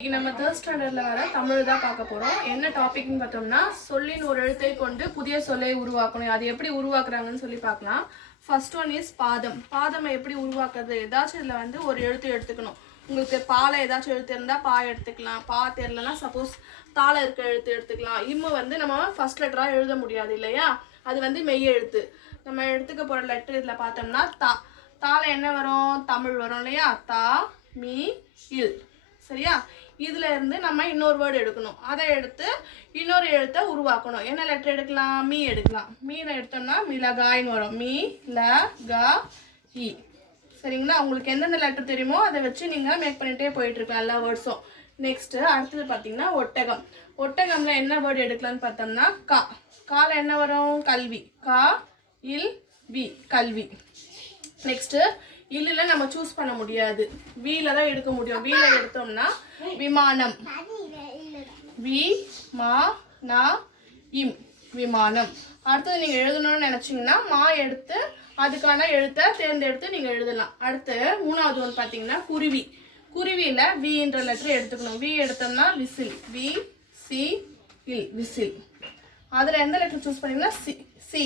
இன்னைக்கு நம்ம தேர்ட் ஸ்டாண்டர்ட்ல வர தமிழ் தான் பார்க்க போறோம். என்ன டாபிக்னு பார்த்தோம்னா சொல்லின் ஒரு எழுத்தை கொண்டு புதிய சொல்லை உருவாக்கணும். அது எப்படி உருவாக்குறாங்கன்னு சொல்லி பார்க்கலாம். ஃபர்ஸ்ட் ஒன் இஸ் பாதம். பாதமை எப்படி உருவாக்குறது? ஏதாச்சும் இதில் வந்து ஒரு எழுத்து எடுத்துக்கணும். உங்களுக்கு பால ஏதாச்சும் எழுத்து இருந்தால் பா எடுத்துக்கலாம். பா தெரியலனா சப்போஸ் தாள இருக்க எழுத்து எடுத்துக்கலாம். இம்மு வந்து நம்ம ஃபர்ஸ்ட் லெட்டராக எழுத முடியாது இல்லையா, அது வந்து மெய் எழுத்து. நம்ம எடுத்துக்க போகிற லெட்டர் இதில் பார்த்தோம்னா தா. தால என்ன வரும்? தமிழ் வரும் இல்லையா. தா மீ இல். சரியா? இதுல இருந்து நம்ம இன்னொரு வேர்டு எடுக்கணும். அதை எடுத்து இன்னொரு எழுத்தை உருவாக்கணும். என்ன லெட்டர் எடுக்கலாம்? மீ எடுக்கலாம். மீனை எடுத்தோம்னா மிளகாய்னு வரும். மீ ல க இ. சரிங்களா? உங்களுக்கு எந்தெந்த லெட்டர் தெரியுமோ அதை வச்சு நீங்கள் மேக் பண்ணிகிட்டே போயிட்டு இருக்கலாம் எல்லா வேர்ட்ஸும். நெக்ஸ்ட்டு அடுத்தது பார்த்தீங்கன்னா ஒட்டகம். ஒட்டகம்ல என்ன வேர்டு எடுக்கலான்னு பார்த்தோம்னா கா. கால என்ன வரும்? கல்வி. கா இல் வி, கல்வி. நெக்ஸ்ட்டு இல்ல நம்ம சூஸ் பண்ண முடியாது, வீல தான் எடுக்க முடியும். வீல எடுத்தோம்னா விமானம். வி மா நா இம், விமானம். அடுத்தது நீங்க எழுதணும்னு நினைச்சீங்கன்னா மா எடுத்து அதுக்கான எழுத்தை தேர்ந்தெடுத்து நீங்க எழுதலாம். அடுத்து மூணாவது ஒன்று பார்த்தீங்கன்னா குருவி. குருவியில வின்ற லெட்டர் எடுத்துக்கணும். வி எடுத்தோம்னா விசில். வி சி இல், விசில். அதுல எந்த லெட்டர் சூஸ் பண்ணீங்கன்னா சி. சி.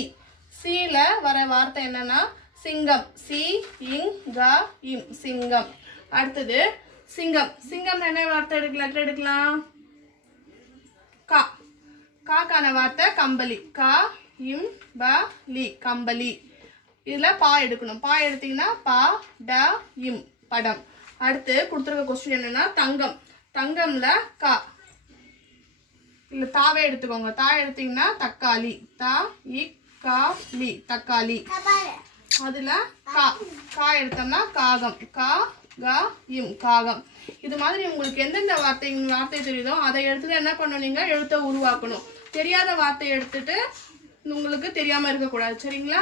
சில வர வார்த்தை என்னன்னா சிங்கம். சி இங் க இம், சிங்கம். அடுத்தது சிங்கம். சிங்கம் என்ன வார்த்தை லெட்டர் எடுக்கலாம்? கா. காக்கான வார்த்தை கம்பளி. கா இம் ப லி, கம்பளி. இதுல பா எடுக்கணும். பா எடுத்தீங்கன்னா பா ட இம், படம். அடுத்து கொடுத்துருக்க கொஸ்டின் என்னன்னா தங்கம். தங்கம்ல கா இல்ல தாவே எடுத்துக்கோங்க. தா எடுத்தீங்கன்னா தக்காளி. தா இ கா லி, தக்காளி. அதுல கா. கா எடுத்தோம்னா காகம். கா க இம், காகம். இது மாதிரி உங்களுக்கு எந்தெந்த வார்த்தை தெரியுதோ அதை எடுத்துட்டு என்ன பண்ணணும், நீங்க எழுத்தை உருவாக்கணும். தெரியாத வார்த்தையை எடுத்துட்டு உங்களுக்கு தெரியாம இருக்கக்கூடாது. சரிங்களா?